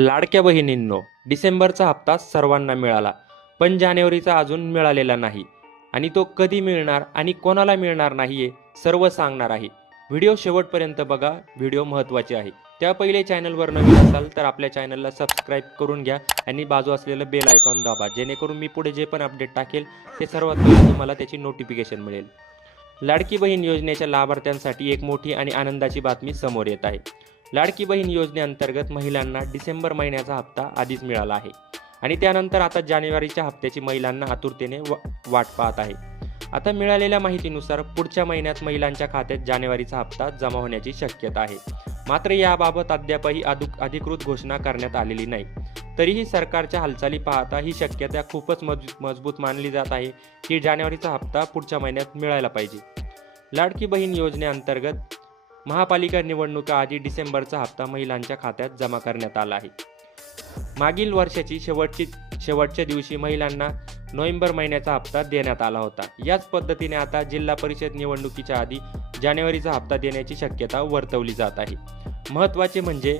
लाडक्या बहिणींनो, डिसेंबरचा हप्ता सर्वांना मिळाला, पण जानेवारीचा अजून मिळालेला नाही आणि तो कधी मिळणार आणि कोणाला मिळणार नाहीये सर्व सांगणार आहे. व्हिडिओ शेवटपर्यंत बघा, व्हिडिओ महत्त्वाचे आहे. त्या पहिले चॅनलवर नवीन असाल तर आपल्या चॅनलला सबस्क्राईब करून घ्या आणि बाजू असलेलं बेल आयकॉन दाबा, जेणेकरून मी पुढे जे पण अपडेट टाकेल ते सर्वात पहिले तुम्हाला त्याची नोटिफिकेशन मिळेल. लाडकी बहीण योजनेच्या लाभार्थ्यांसाठी एक मोठी आणि आनंदाची बातमी समोर येत आहे. लाडकी बहीण योजनेअंतर्गत महिलांना डिसेंबर महिन्याचा हप्ता आधीच मिळाला आहे आणि त्यानंतर आता जानेवारीच्या हप्त्याची महिलांना आतुरतेने वाट पाहत आहे. आता मिळालेल्या माहितीनुसार पुढच्या महिन्यात महिलांच्या खात्यात जानेवारीचा हप्ता जमा होण्याची शक्यता आहे. मात्र याबाबत अद्यापही अधिकृत घोषणा करण्यात आलेली नाही. तरीही सरकारच्या हालचाली पाहता ही शक्यता खूपच मजबूत मानली जात आहे की जानेवारीचा हप्ता पुढच्या महिन्यात मिळायला पाहिजे. लाडकी बहीण योजनेअंतर्गत महापालिका निवडणुका आधी डिसेंबरचा हप्ता महिलांच्या खात्यात जमा करण्यात आला आहे. मागील वर्षाची शेवटच्या दिवशी महिलांना नोव्हेंबर महिन्याचा हप्ता देण्यात आला होता. याच पद्धतीने आता जिल्हा परिषद निवडणुकीच्या आधी जानेवारीचा हप्ता देण्याची शक्यता वर्तवली जात आहे. महत्त्वाचे म्हणजे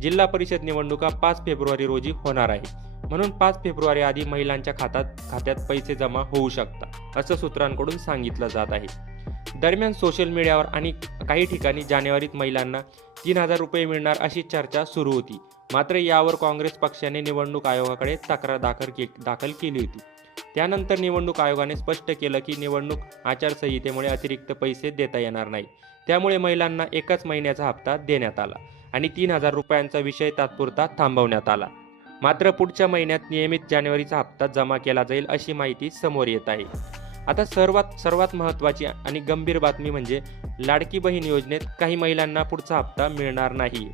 जिल्हा परिषद निवडणुका 5 फेब्रुवारी रोजी होणार आहे, म्हणून 5 फेब्रुवारी आधी महिलांच्या खात्यात पैसे जमा होऊ शकतात, असं सूत्रांकडून सांगितलं जात आहे. दरम्यान सोशल मीडियावर आणि काही ठिकाणी जानेवारीत महिलांना 3,000 रुपये मिळणार अशी चर्चा सुरू होती. मात्र यावर काँग्रेस पक्षाने निवडणूक आयोगाकडे तक्रार दाखल केली होती. त्यानंतर निवडणूक आयोगाने स्पष्ट केलं की निवडणूक आचारसंहितेमुळे अतिरिक्त पैसे देता येणार नाही. त्यामुळे महिलांना एकाच महिन्याचा हप्ता देण्यात आला आणि 3,000 रुपयांचा विषय तात्पुरता थांबवण्यात आला. मात्र पुढच्या महिन्यात नियमित जानेवारीचा हप्ता जमा केला जाईल अशी माहिती समोर येत आहे. आता सर्वात महत्त्वाची आणि गंभीर बातमी म्हणजे लाडकी बहीण योजनेत काही महिलांना पुढचा हप्ता मिळणार नाही.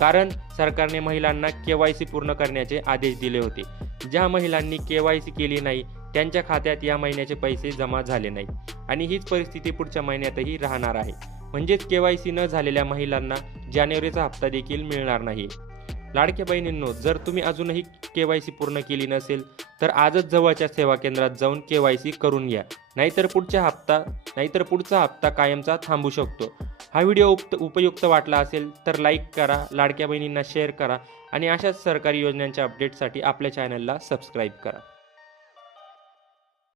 कारण सरकारने महिलांना KYC पूर्ण करण्याचे आदेश दिले होते. ज्या महिलांनी KYC केली नाही त्यांच्या खात्यात या महिन्याचे पैसे जमा झाले नाही आणि हीच परिस्थिती पुढच्या महिन्यातही राहणार आहे. म्हणजेच KYC न झालेल्या महिलांना जानेवारीचा हप्ता देखील मिळणार नाही. लाडक्या बहिणींनो, जर तुम्ही अजूनही KYC पूर्ण केली नसेल तर आजच जवळच्या सेवा केंद्रात जाऊन KYC करून घ्या, नाहीतर पुढचा हप्ता कायमचा थांबू शकतो. हा व्हिडिओ उपयुक्त वाटला असेल तर लाईक करा, लाडक्या बहिणींना शेअर करा आणि अशाच सरकारी योजनांच्या अपडेटसाठी आपल्या चॅनलला सबस्क्राईब करा.